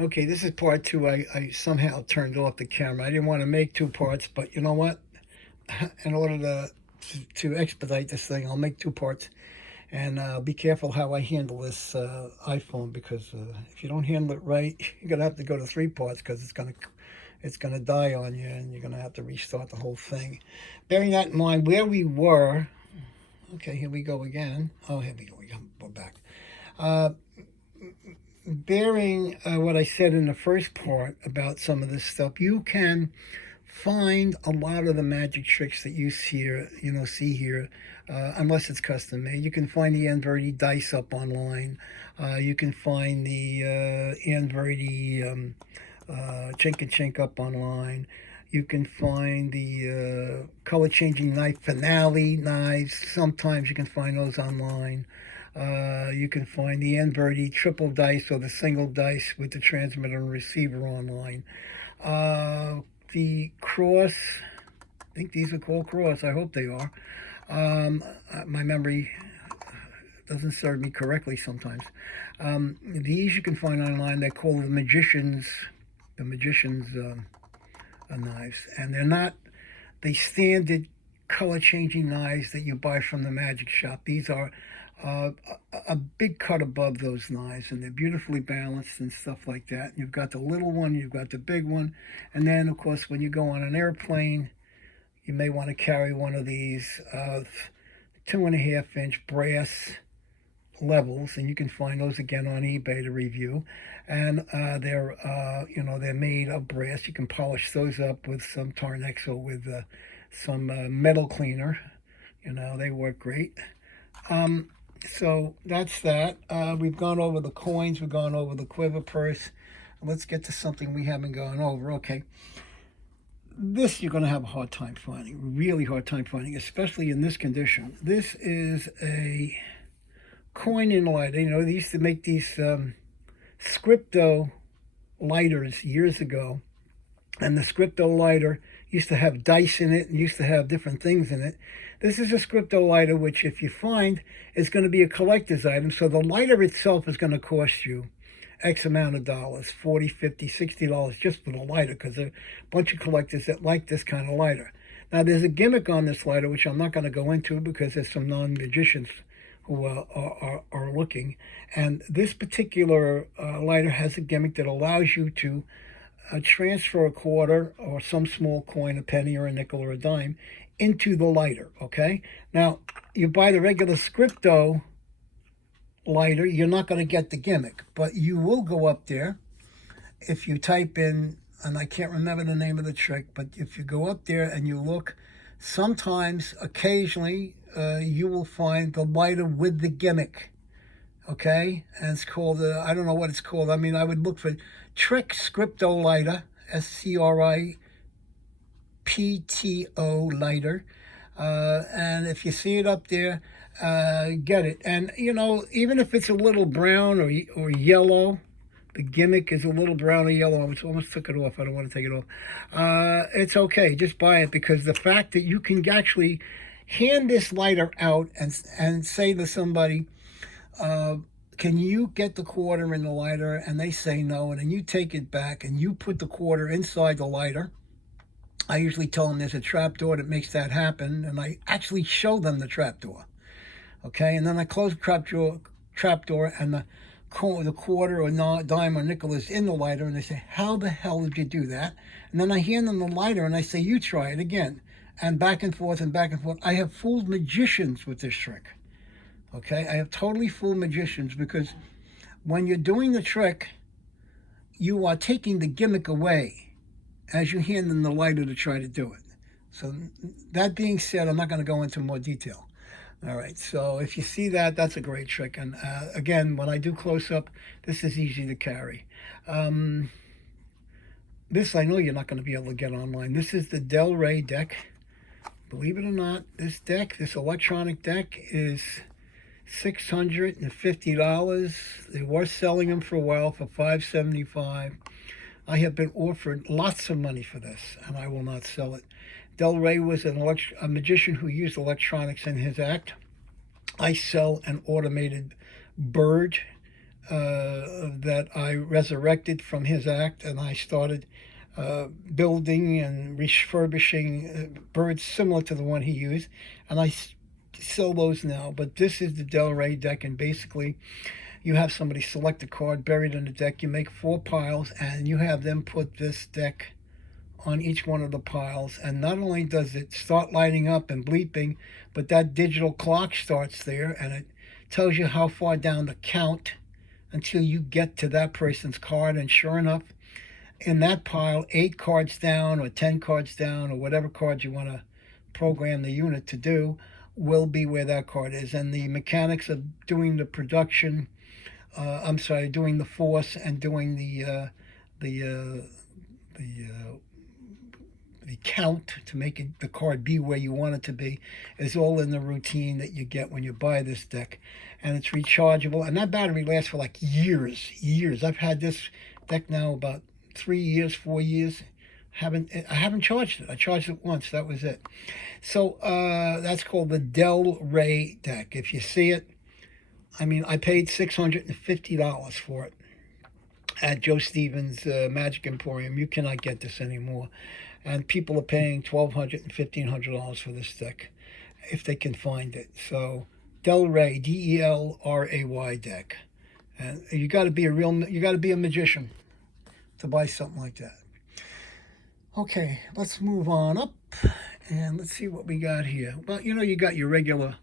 Okay, this is part two. I somehow turned off the camera. I didn't want to make two parts, but you know what? In order to expedite this thing, I'll make two parts. And be careful how I handle this iPhone, because if you don't handle it right, you're gonna have to go to three parts, because it's gonna die on you, and you're gonna have to restart the whole thing. Bearing that in mind, where we were. Okay, here we go again. Oh, here we go. We're back. Uh, Bearing what I said in the first part about some of this stuff, you can find a lot of the magic tricks that see here, unless it's custom made. You can find the Anverdi dice up online. You can find the Anverdi chink and chink up online. You can find the color changing knife finale knives. Sometimes you can find those online. You can find the Anverdi triple dice or the single dice with the transmitter and receiver online. The cross, I think these are called cross. I hope they are. My memory doesn't serve me correctly sometimes. These you can find online. They're called the magicians knives, and they're not the standard color changing knives that you buy from the magic shop. These are uh, a big cut above those knives, and they're beautifully balanced and stuff like that. You've got the little one, you've got the big one, and then of course when you go on an airplane, you may want to carry one of these 2.5-inch brass levels, and you can find those again on eBay to review. And they're made of brass. You can polish those up with some Tarnex or with some metal cleaner. They work great. So that's that. We've gone over the coins. We've gone over the quiver purse. Let's get to something we haven't gone over. Okay. This you're going to have a hard time finding, really hard time finding, especially in this condition. This is a coin in lighter. They used to make these Scripto lighters years ago, and the Scripto lighter used to have dice in it and used to have different things in it. This is a Scripto lighter, which if you find, is going to be a collector's item. So the lighter itself is going to cost you X amount of dollars, 40, 50, $60 just for the lighter, because there are a bunch of collectors that like this kind of lighter. Now, there's a gimmick on this lighter, which I'm not going to go into because there's some non-magicians who are looking. And this particular lighter has a gimmick that allows you to transfer a quarter or some small coin, a penny or a nickel or a dime, into the lighter, okay? Now, you buy the regular Scripto lighter, you're not going to get the gimmick, but you will go up there if you type in, and I can't remember the name of the trick, but if you go up there and you look, sometimes, occasionally, you will find the lighter with the gimmick, okay? And it's called, I don't know what it's called. I mean, I would look for Trick Scripto Lighter, Scripto lighter. And if you see it up there, get it. And, even if it's a little brown or yellow, the gimmick is a little brown or yellow. I almost took it off. I don't want to take it off. It's okay. Just buy it, because the fact that you can actually hand this lighter out and say to somebody, can you get the quarter in the lighter? And they say no, and then you take it back and you put the quarter inside the lighter. I usually tell them there's a trap door that makes that happen, and I actually show them the trap door. Okay, and then I close the trap door, and the quarter or dime or nickel is in the lighter, and they say, how the hell did you do that? And then I hand them the lighter, and I say, you try it again. And back and forth and back and forth. I have fooled magicians with this trick. Okay, I have totally fooled magicians, because when you're doing the trick, you are taking the gimmick away as you hand them the lighter to try to do it. So that being said, I'm not going to go into more detail. All right, so if you see that, that's a great trick. And again, when I do close-up, this is easy to carry. This I know you're not going to be able to get online. This is the Rey Deck. Believe it or not, this electronic deck is $650. They were selling them for a while for $575. I have been offered lots of money for this, and I will not sell it. Del Rey was a magician who used electronics in his act. I sell an automated bird that I resurrected from his act, and I started building and refurbishing birds similar to the one he used, and I sell those now. But this is the Rey deck, and basically you have somebody select a card buried in the deck. You make 4 piles, and you have them put this deck on each one of the piles, and not only does it start lighting up and bleeping, but that digital clock starts there, and it tells you how far down the count until you get to that person's card. And sure enough, in that pile, 8 cards down or 10 cards down or whatever cards you want to program the unit to do will be where that card is. And the mechanics of doing the production, doing the force and doing the count to make the card be where you want it to be is all in the routine that you get when you buy this deck. And it's rechargeable, and that battery lasts for like years. I've had this deck now about 3 years, 4 years. I haven't charged it. I charged it once. That was it. So that's called the Rey deck. If you see it, I mean, I paid $650 for it at Joe Stevens' Magic Emporium. You cannot get this anymore. And people are paying $1,200 and $1,500 for this deck if they can find it. So Rey, Delray deck. And you got to be a magician to buy something like that. Okay, let's move on up and let's see what we got here. Well, you got your regular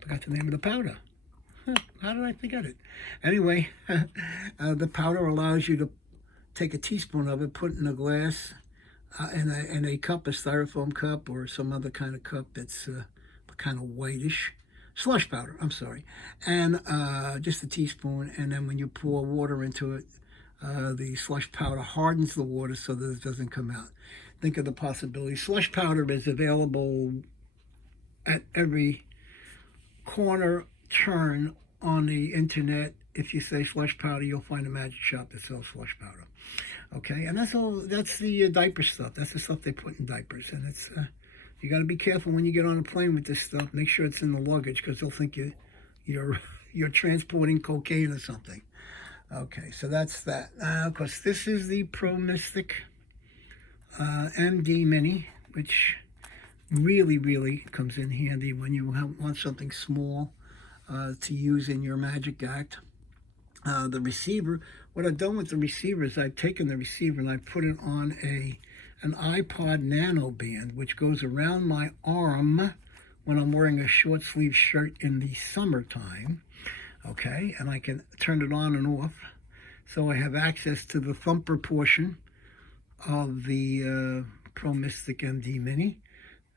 forgot the name of the powder. How did I forget it? Anyway, the powder allows you to take a teaspoon of it, put it in a glass, in a cup, a styrofoam cup, or some other kind of cup that's kind of whitish. Slush powder, I'm sorry. And just a teaspoon, and then when you pour water into it, the slush powder hardens the water so that it doesn't come out. Think of the possibility. Slush powder is available at every corner turn on the internet. If you say slush powder, you'll find a magic shop that sells slush powder. Okay, and that's all. That's the diaper stuff. That's the stuff they put in diapers, and it's you got to be careful when you get on a plane with this stuff. Make sure it's in the luggage because they'll think you're transporting cocaine or something. Okay, so that's that. Of course, this is the Pro Mystic MD Mini, which really comes in handy when you want something small to use in your magic act. The receiver, what I've done with the receiver is I've taken the receiver and I've put it on an iPod Nano band, which goes around my arm when I'm wearing a short sleeve shirt in the summertime. Okay, and I can turn it on and off. So I have access to the thumper portion of the Pro Mystic MD Mini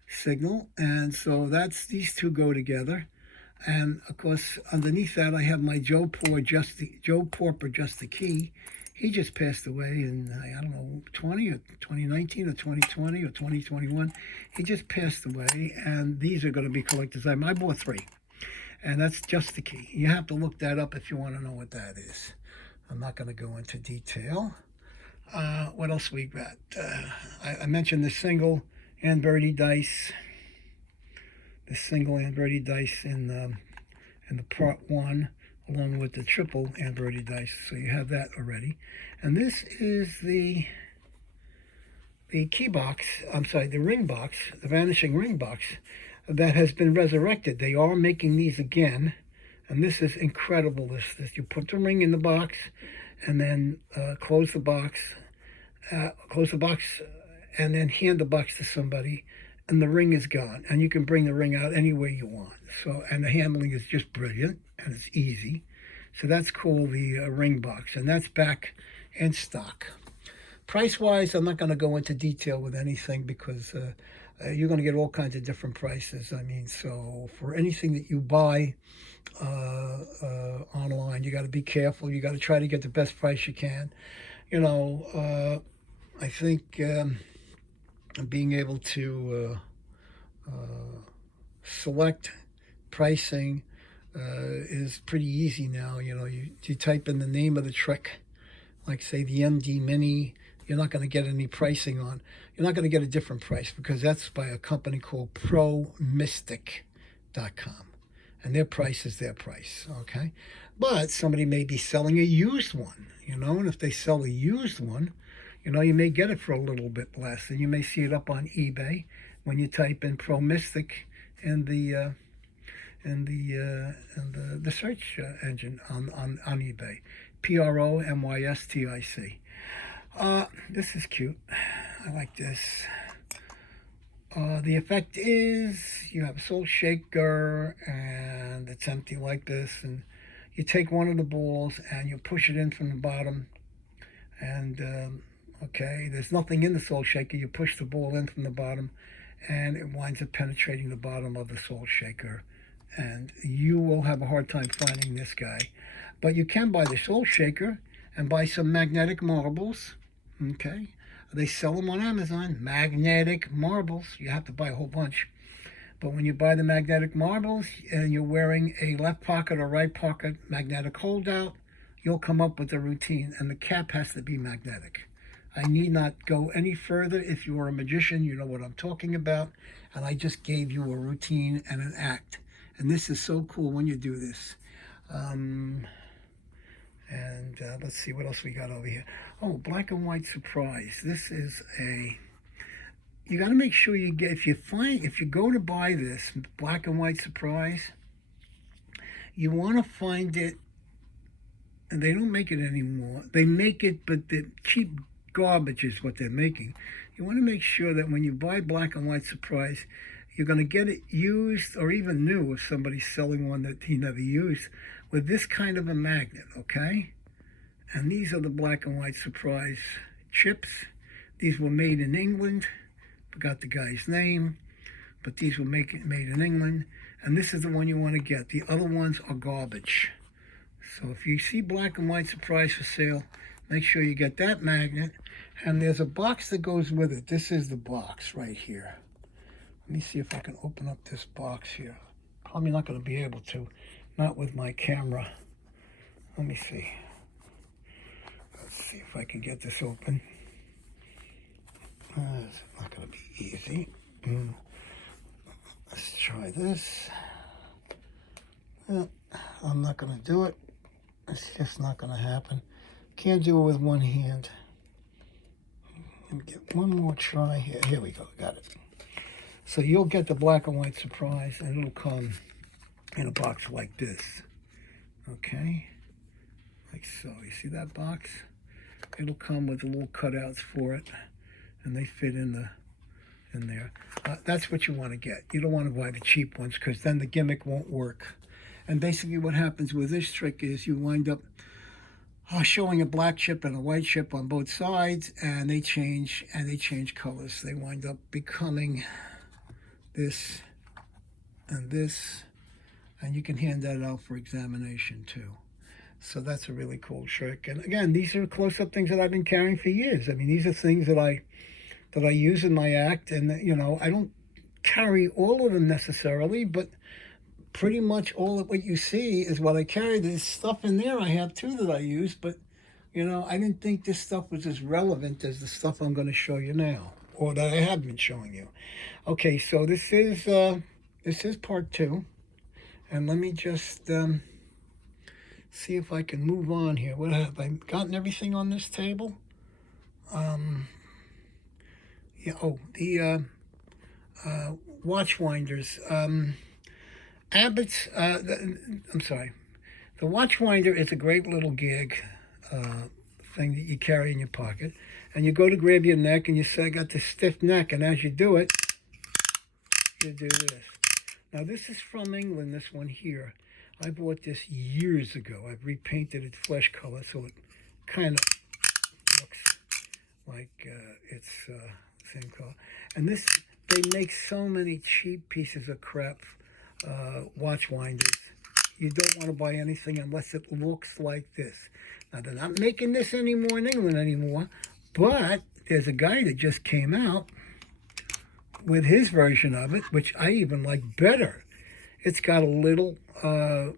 signal. And so these two go together. And of course, underneath that, I have my Joe Porper Just the Key. He just passed away in, I don't know, 2019 or 2020 or 2021. He just passed away, and these are going to be collector's items. I bought 3, and that's Just the Key. You have to look that up if you want to know what that is. I'm not going to go into detail. What else we got? I mentioned the single and birdie dice. The single and birdie dice in the part 1, along with the triple and birdie dice. So you have that already. And this is the key box. I'm sorry, the ring box, the vanishing ring box that has been resurrected. They are making these again, and this is incredible. This you put the ring in the box, and then close the box, and then hand the box to somebody, and the ring is gone, and you can bring the ring out any way you want. So, and the handling is just brilliant, and it's easy. So that's called the ring box, and that's back in stock. Price-wise, I'm not going to go into detail with anything because you're going to get all kinds of different prices. I mean, so for anything that you buy online, you got to be careful. You got to try to get the best price you can. I think being able to select pricing is pretty easy now. You type in the name of the trick, like say the MD Mini. You're not going to get any pricing on. You're not going to get a different price because that's by a company called Pro Mystic, And their price is their price, okay? But somebody may be selling a used one, and if they sell a used one, you may get it for a little bit less, and you may see it up on eBay when you type in Pro Mystic in the search engine on eBay. PROMYSTIC. This is cute. I like this. The effect is you have a salt shaker and it's empty like this, and you take one of the balls and you push it in from the bottom, and okay, there's nothing in the salt shaker. You push the ball in from the bottom and it winds up penetrating the bottom of the salt shaker, and you will have a hard time finding this guy. But you can buy the salt shaker and buy some magnetic marbles, okay? They sell them on Amazon, magnetic marbles. You have to buy a whole bunch. But when you buy the magnetic marbles and you're wearing a left pocket or right pocket magnetic holdout, you'll come up with a routine, and the cap has to be magnetic. I need not go any further. If you're a magician, you know what I'm talking about. And I just gave you a routine and an act. And this is so cool when you do this. Let's see what else we got over here. Oh, black and white surprise. This is you got to make sure you get, if you go to buy this black and white surprise, you want to find it, and they don't make it anymore. They make it, but the cheap garbage is what they're making. You want to make sure that when you buy black and white surprise, you're going to get it used or even new if somebody's selling one that he never used with this kind of a magnet, okay? And these are the black and white surprise chips. These were made in England. Forgot the guy's name, but these were made in England. And this is the one you want to get. The other ones are garbage. So if you see black and white surprise for sale, make sure you get that magnet. And there's a box that goes with it. This is the box right here. Let me see if I can open up this box here. Probably not going to be able to, not with my camera. Let me see. Let's see if I can get this open. It's not going to be easy. Let's try this. I'm not going to do it. It's just not going to happen. Can't do it with one hand. Let me get one more try here. Here we go. Got it. So you'll get the black and white surprise, and it'll come in a box like this. Okay? Like so. You see that box? It'll come with the little cutouts for it, and they fit in there. That's what you want to get. You don't want to buy the cheap ones, because then the gimmick won't work. And basically what happens with this trick is you wind up showing a black chip and a white chip on both sides, and they change colors. They wind up becoming this and this, and you can hand that out for examination too. So that's a really cool trick. And again, these are close-up things that I've been carrying for years. I mean, these are things that I use in my act, and I don't carry all of them necessarily, but pretty much all of what you see is what I carry. There's stuff in there I have too that I use, but I didn't think this stuff was as relevant as the stuff I'm going to show you now, or that I have been showing you. Okay, so this is part 2, and let me just see if I can move on here. What have I gotten? Everything on this table? Yeah. Oh, the watch winders. Abbott's. I'm sorry. The watch winder is a great little gig thing that you carry in your pocket, and you go to grab your neck, and you say, "I got this stiff neck," and as you do it, you do this. Now this is from England. This one here, I bought this years ago. I've repainted it flesh color, so it kind of looks like it's same color. And this, they make so many cheap pieces of crap watch winders. You don't want to buy anything unless it looks like this. Now, they're not making this anymore in England anymore, but there's a guy that just came out with his version of it, which I even like better. It's got a little a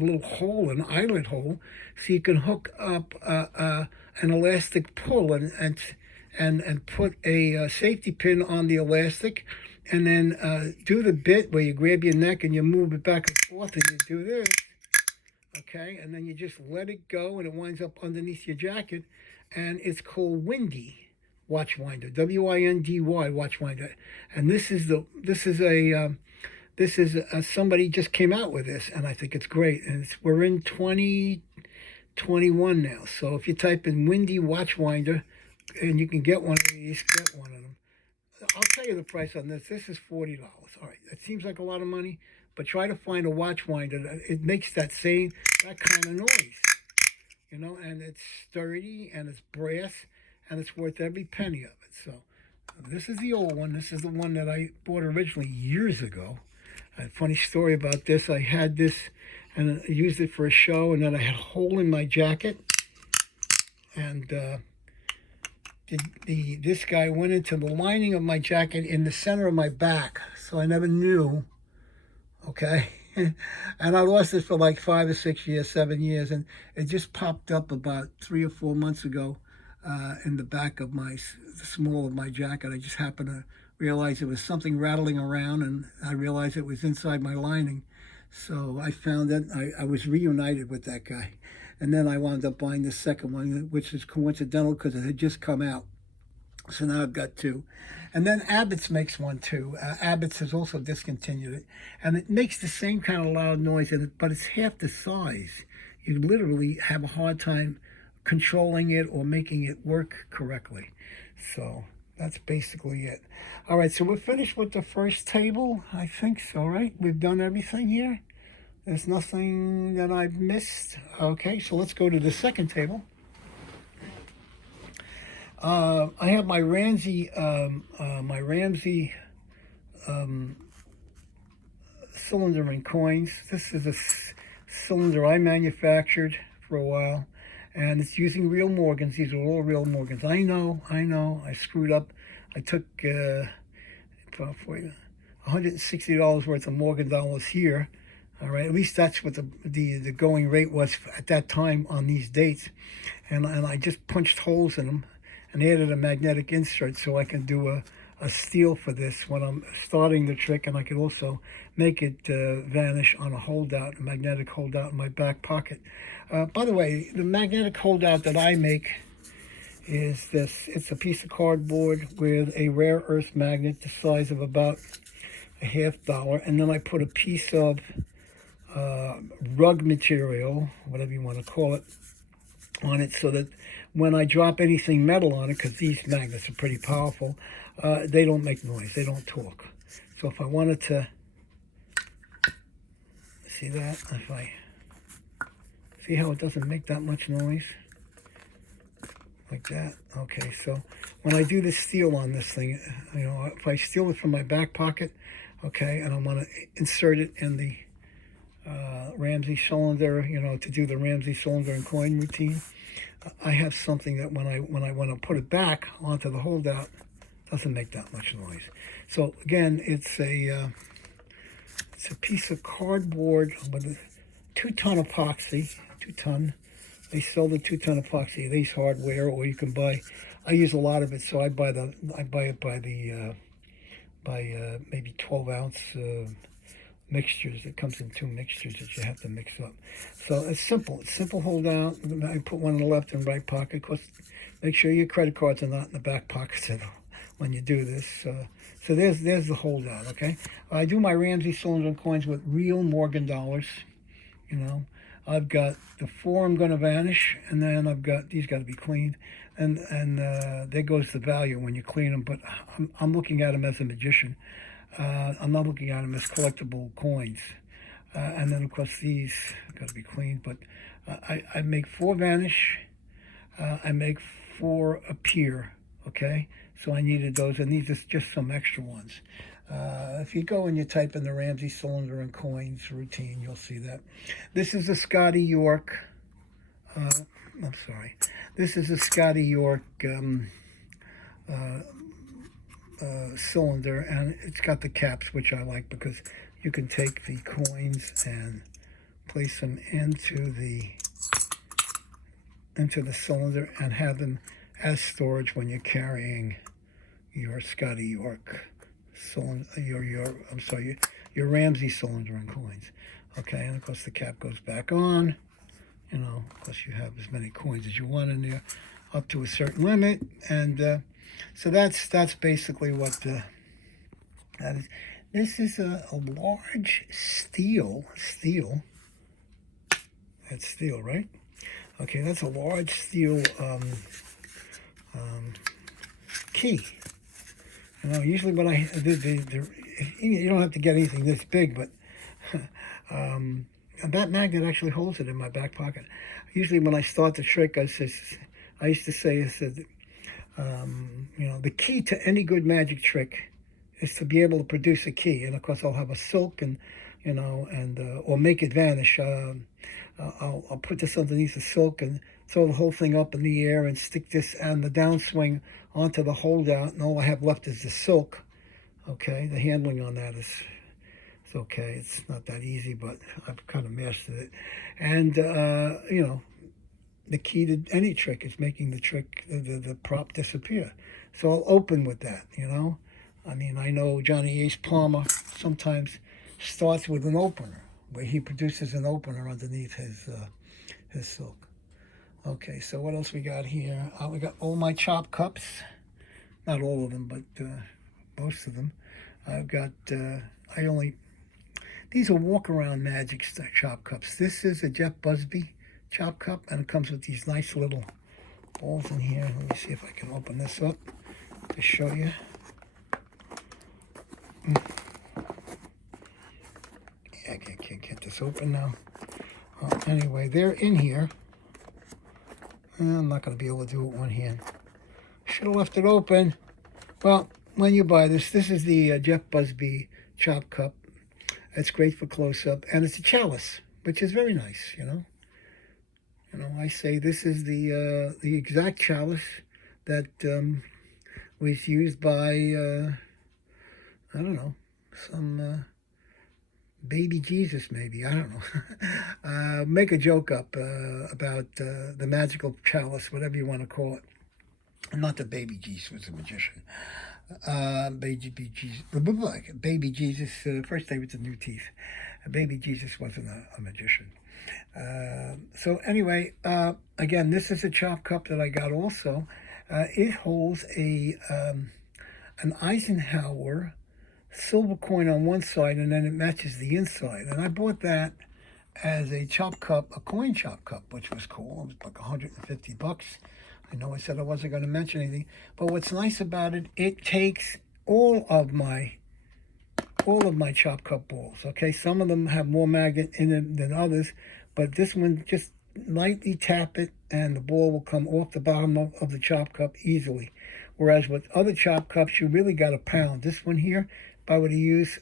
little hole, an eyelet hole, so you can hook up an elastic pull and put a safety pin on the elastic, and then do the bit where you grab your neck and you move it back and forth, and you do this, okay, and then you just let it go, and it winds up underneath your jacket, and it's called Windy watch winder, Windy watch winder, and this is somebody just came out with this, and I think it's great, and we're in 2021 now, so if you type in Windy watch winder, and you can get one of these, get one of them. I'll tell you the price on this. This is $40. All right, that seems like a lot of money, but try to find a watch winder that it makes that kind of noise, and it's sturdy and it's brass and it's worth every penny of it. So this is the old one. This is the one that I bought originally years ago. A funny story about this. I had this and I used it for a show, and then I had a hole in my jacket, and this guy went into the lining of my jacket in the center of my back, so I never knew, okay? And I lost it for like 5 or 6 years, 7 years, and it just popped up about 3 or 4 months ago in the back of the small of my jacket. I just happened to realize there was something rattling around, and I realized it was inside my lining. So I found it. I was reunited with that guy. And then I wound up buying the second one, which is coincidental because it had just come out. So now I've got two. And then Abbott's makes one too. Abbott's has also discontinued it. And it makes the same kind of loud noise, but it's half the size. You literally have a hard time controlling it or making it work correctly. So that's basically it. All right, so we're finished with the first table. I think so, right? We've done everything here. There's nothing that I've missed. Okay, so let's go to the second table. I have my Ramsey cylinder and coins. This is a cylinder I manufactured for a while, and it's using real Morgans. These are all real Morgans. I know. I screwed up. I took $160 worth of Morgan dollars here. All right, at least that's what the going rate was at that time on these dates, and I just punched holes in them and added a magnetic insert so I can do a steel for this when I'm starting the trick, and I can also make it vanish on a magnetic holdout in my back pocket. By the way, the magnetic holdout that I make is this. It's a piece of cardboard with a rare earth magnet the size of about a $half, and then I put a piece of rug material, whatever you want to call it, on it, so that when I drop anything metal on it, because these magnets are pretty powerful, they don't make noise, they don't talk. So if I wanted to, see that? If I see how it doesn't make that much noise, like that. Okay, so when I do the steel on this thing, if I steal it from my back pocket, okay, and I want to insert it in the Ramsey cylinder, to do the Ramsey cylinder and coin routine, I have something that when I want to put it back onto the holdout, doesn't make that much noise. So again, it's a piece of cardboard with a 2-ton epoxy. 2-ton. They sell the 2-ton epoxy at Ace Hardware, or you can buy. I use a lot of it, so I buy it by maybe 12-ounce. Mixtures. It comes in 2 mixtures that you have to mix up. So it's simple. It's simple hold out. I put one in the left and right pocket. Of course, make sure your credit cards are not in the back pockets when you do this. So there's the hold out. Okay. I do my Ramsey cylinder and coins with real Morgan dollars. I've got the 4 I'm going to vanish, and then I've got these got to be cleaned, and there goes the value when you clean them. But I'm looking at them as a magician. I'm not looking at them as collectible coins. And then, of course, these got to be cleaned. But I make 4 vanish. I make 4 appear. Okay? So I needed those. And these are just some extra ones. If you go and you type in the Ramsey cylinder and coins routine, you'll see that. This is a Scotty York. I'm sorry. This is a Scotty York cylinder, and it's got the caps, which I like because you can take the coins and place them into the cylinder and have them as storage when you're carrying your Scotty York cylinder, I'm sorry, your Ramsey cylinder and coins. Okay, and of course the cap goes back on. You know, of course you have as many coins as you want in there, up to a certain limit, and so that's basically what that is. This is a large steel. That's steel, right? Okay, that's a large steel key. You know, usually when you don't have to get anything this big, but and that magnet actually holds it in my back pocket. Usually when I start the trick, I used to say, I said, you know, the key to any good magic trick is to be able to produce a key. And of course, I'll have a silk and, you know, and or make it vanish. I'll put this underneath the silk and throw the whole thing up in the air and stick this and the downswing onto the holdout, and all I have left is the silk. Okay, the handling on that is it's okay. It's not that easy, but I've kind of mastered it. And you know, the key to any trick is making the trick, the prop disappear. So I'll open with that. You know, I mean, I know Johnny Ace Palmer sometimes starts with an opener, where he produces an opener underneath his silk. Okay, so what else we got here? We got all my chop cups. Not all of them, but most of them. I've got, these are Walkaround Magic chop cups. This is a Jeff Busby chop cup, and it comes with these nice little balls in here. Let me see if I can open this up to show you. Yeah, I can't get this open now. Anyway, they're in here. I'm not going to be able to do it with one hand. Should have left it open. Well, when you buy this, this is the Jeff Busby chop cup. It's great for close-up, and it's a chalice, which is very nice, you know. You know, I say this is the exact chalice that was used by, I don't know, some baby Jesus, maybe. I don't know. Make a joke up about the magical chalice, whatever you want to call it. Not that baby Jesus was a magician. Baby Jesus, first day with the new teeth. Baby Jesus wasn't a magician. So anyway, again, this is a chop cup that I got also. It holds an Eisenhower silver coin on one side, and then it matches the inside. And I bought that as a chop cup, a coin chop cup, which was cool. It was like $150. I know I said I wasn't going to mention anything, but what's nice about it, it takes all of my chop cup balls. Okay, some of them have more magnet in them than others, but this one, just lightly tap it and the ball will come off the bottom of the chop cup easily. Whereas with other chop cups, you really got to pound. This one here, if I were to use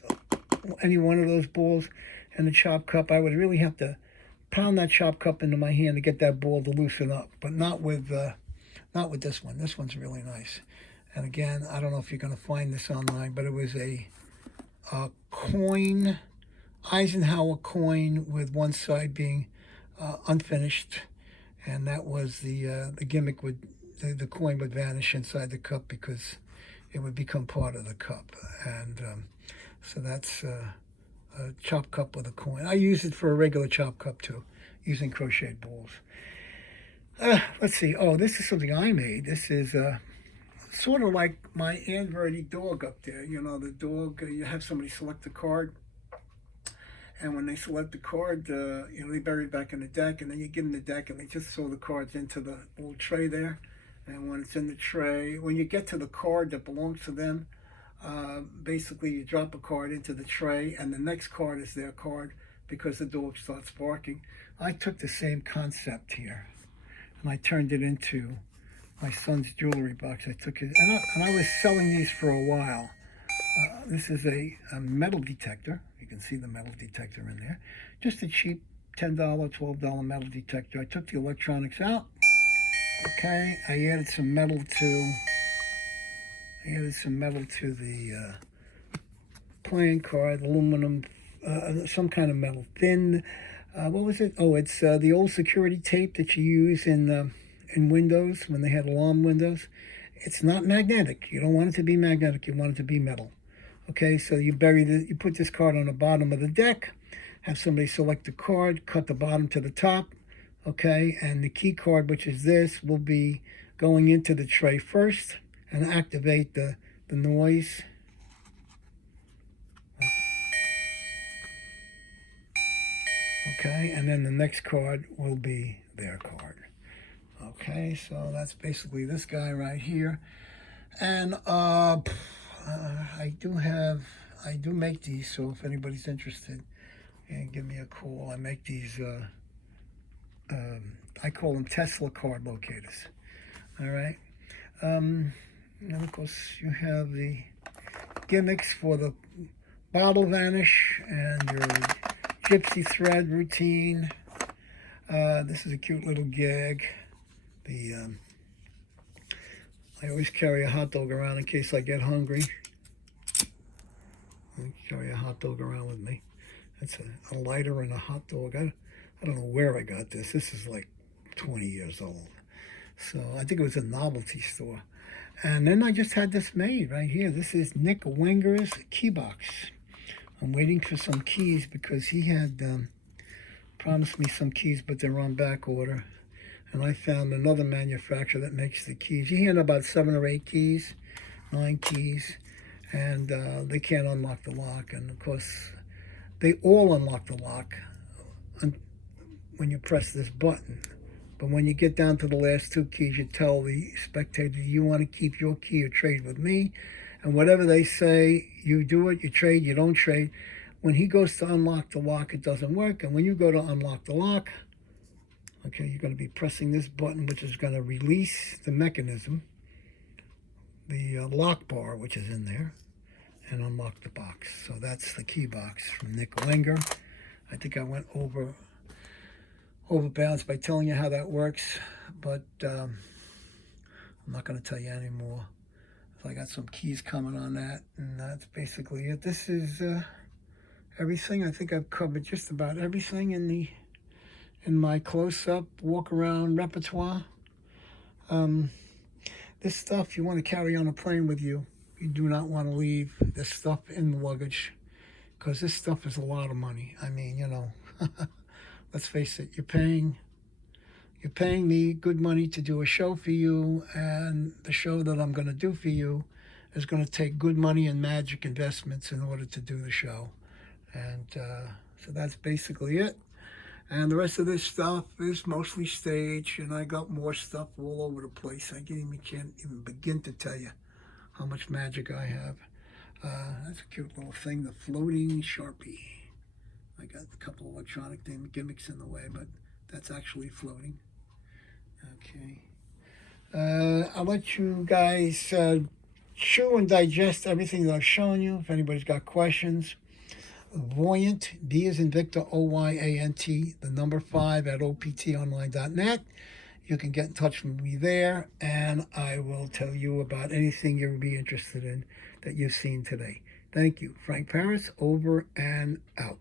any one of those balls in the chop cup, I would really have to pound that chop cup into my hand to get that ball to loosen up, but not with this one. This one's really nice. And again, I don't know if you're going to find this online, but it was a coin, Eisenhower coin with one side being unfinished, and that was the gimmick. The coin would vanish inside the cup because it would become part of the cup. And so that's a chop cup with a coin. I use it for a regular chop cup too, using crocheted balls. Let's see. Oh, this is something I made. This is sort of like my Aunt Verdi dog up there. You know, the dog, you have somebody select the card, and when they select the card, you know, they bury it back in the deck, and then you give them the deck, and they just throw the cards into the little tray there. And when it's in the tray, when you get to the card that belongs to them, basically you drop a card into the tray, and the next card is their card because the dog starts barking. I took the same concept here, and I turned it into my son's jewelry box. I took it, and I was selling these for a while. This is a metal detector. You can see the metal detector in there. Just a cheap $10, $12 metal detector. I took the electronics out. Okay, I added some metal to the playing card, aluminum, some kind of metal, thin. What was it? Oh, it's the old security tape that you use in Windows when they had alarm windows. It's not magnetic. You don't want it to be magnetic. You want it to be metal. Okay, so you put this card on the bottom of the deck, have somebody select the card, cut the bottom to the top, okay, and the key card, which is this, will be going into the tray first and activate the noise. Okay, and then the next card will be their card. Okay, so that's basically this guy right here. And I do make these, so if anybody's interested, give me a call. I make these, I call them Tesla card locators. All right. And of course, you have the gimmicks for the bottle vanish and your gypsy thread routine. This is a cute little gag. I always carry a hot dog around in case I get hungry. I carry a hot dog around with me. That's a lighter and a hot dog. I don't know where I got this. This is like 20 years old. So I think it was a novelty store. And then I just had this made right here. This is Nick Wenger's key box. I'm waiting for some keys because he had promised me some keys, but they're on back order. And I found another manufacturer that makes the keys. He had about 7 or 8 keys, 9 keys, and they can't unlock the lock. And of course, they all unlock the lock when you press this button. But when you get down to the last 2 keys, you tell the spectator you want to keep your key or trade with me. And whatever they say, you do it, you trade, you don't trade. When he goes to unlock the lock, it doesn't work. And when you go to unlock the lock, okay, you're going to be pressing this button, which is going to release the mechanism, the lock bar, which is in there, and unlock the box. So that's the key box from Nick Wenger. I think I went overbounds by telling you how that works, but I'm not going to tell you anymore. So I got some keys coming on that, and that's basically it. This is everything. I think I've covered just about everything in my close-up walk-around repertoire. This stuff you want to carry on a plane with you. You do not want to leave this stuff in the luggage, because this stuff is a lot of money. I mean, you know, let's face it, you're paying me good money to do a show for you, and the show that I'm going to do for you is going to take good money and magic investments in order to do the show. And so that's basically it. And the rest of this stuff is mostly stage, and I got more stuff all over the place. I can't even begin to tell you how much magic I have. That's a cute little thing, the floating Sharpie. I got a couple electronic gimmicks in the way, but that's actually floating. Okay. I'll let you guys chew and digest everything that I've shown you. If anybody's got questions, Voyant, B as in Victor, OYANT, the number 5 at optonline.net. You can get in touch with me there, and I will tell you about anything you'll be interested in that you've seen today. Thank you. Frank Paris, over and out.